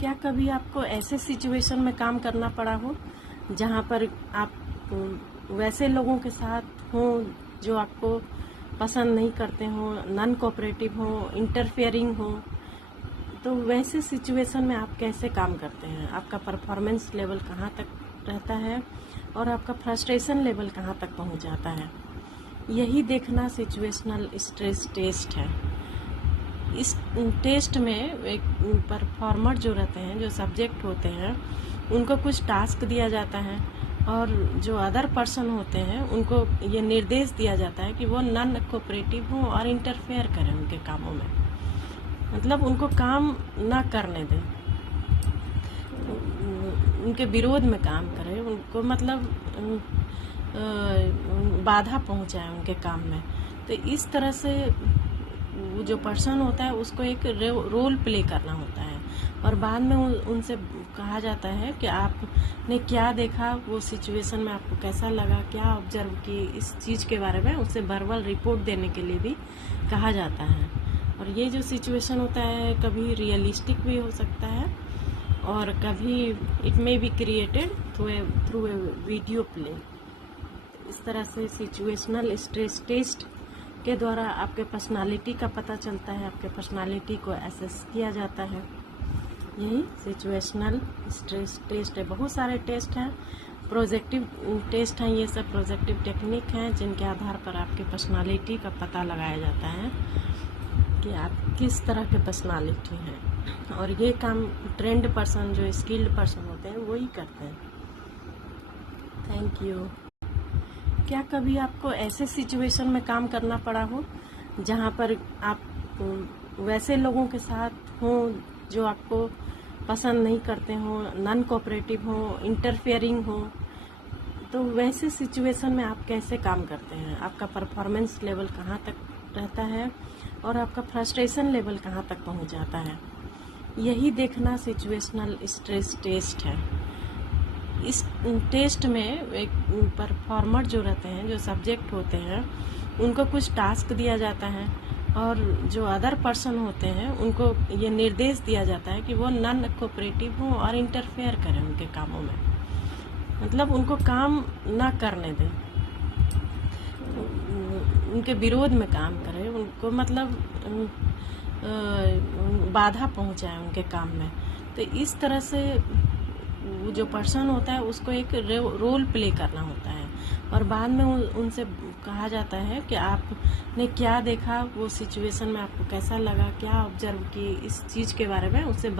क्या कभी आपको ऐसे सिचुएशन में काम करना पड़ा हो जहाँ पर आप वैसे लोगों के साथ हो जो आपको पसंद नहीं करते हो, नॉन कोऑपरेटिव हो, इंटरफेयरिंग हो, तो वैसे सिचुएशन में आप कैसे काम करते हैं? आपका परफॉर्मेंस लेवल कहाँ तक रहता है और आपका फ्रस्ट्रेशन लेवल कहाँ तक पहुँच जाता है? यही देखना सिचुएशनल स्ट्रेस टेस्ट है। इस टेस्ट में एक परफॉर्मर जो रहते हैं, जो सब्जेक्ट होते हैं, उनको कुछ टास्क दिया जाता है और जो अदर पर्सन होते हैं उनको ये निर्देश दिया जाता है कि वो नॉन कोऑपरेटिव हों और इंटरफेयर करें उनके कामों में, मतलब उनको काम ना करने दें, उनके विरोध में काम करें, उनको मतलब बाधा पहुंचाए उनके काम में। तो इस तरह से वो जो पर्सन होता है उसको एक रोल प्ले करना होता है और बाद में उनसे कहा जाता है कि आपने क्या देखा, वो सिचुएशन में आपको कैसा लगा, क्या ऑब्जर्व की, इस चीज़ के बारे में उससे वर्बल रिपोर्ट देने के लिए भी कहा जाता है। और ये जो सिचुएशन होता है कभी रियलिस्टिक भी हो सकता है और कभी it may be created through a video play. इस तरह से सिचुएशनल स्ट्रेस टेस्ट के द्वारा आपके पर्सनालिटी का पता चलता है, आपके पर्सनालिटी को एसेस किया जाता है। यही सिचुएशनल स्ट्रेस टेस्ट है। बहुत सारे टेस्ट हैं, प्रोजेक्टिव टेस्ट हैं, ये सब प्रोजेक्टिव टेक्निक हैं जिनके आधार पर आपकी पर्सनालिटी का पता लगाया जाता है कि आप किस तरह के पर्सनालिटी हैं। और ये काम ट्रेंड पर्सन, जो स्किल्ड पर्सन होते हैं, वही करते हैं। Thank you. क्या कभी आपको ऐसे सिचुएशन में काम करना पड़ा हो जहाँ पर आप वैसे लोगों के साथ हो जो आपको पसंद नहीं करते हो, नॉन कोऑपरेटिव हो, इंटरफेयरिंग हो, तो वैसे सिचुएशन में आप कैसे काम करते हैं? आपका परफॉर्मेंस लेवल कहाँ तक रहता है और आपका फ्रस्ट्रेशन लेवल कहाँ तक पहुँच जाता है? यही देखना सिचुएशनल स्ट्रेस टेस्ट है। इस टेस्ट में एक परफॉर्मर जो रहते हैं, जो सब्जेक्ट होते हैं, उनको कुछ टास्क दिया जाता है और जो अदर पर्सन होते हैं उनको ये निर्देश दिया जाता है कि वो नॉन कोऑपरेटिव हों और इंटरफेयर करें उनके कामों में, मतलब उनको काम ना करने दें, उनके विरोध में काम करें, उनको मतलब बाधा पहुंचाए उनके काम में। तो इस तरह से वो जो पर्सन होता है उसको एक रोल प्ले करना होता है और बाद में उनसे कहा जाता है कि आपने क्या देखा, वो सिचुएशन में आपको कैसा लगा, क्या ऑब्जर्व की, इस चीज़ के बारे में उससे